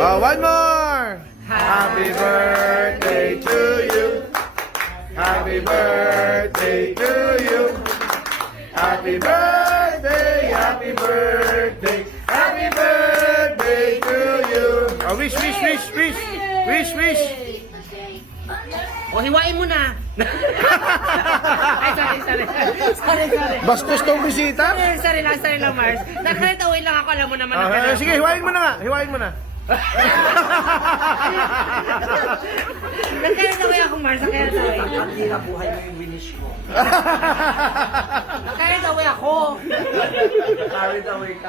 Oh, one more. Happy birthday to you. Happy birthday to you. Happy birthday, happy birthday, happy birthday to you. Oh, wish. O, hiwain mo na. Ay, sorry. Bastos tong bisita. Sorry lang, Mars. Nag-right away lang ako, alam mo naman. Sige, hiwain mo na nga. Hiwain mo na. Nag-right away ako, Mars. Nag-right away. Ang hirap buhay mo yung winish mo. Nag-right away ako. Carried away ka.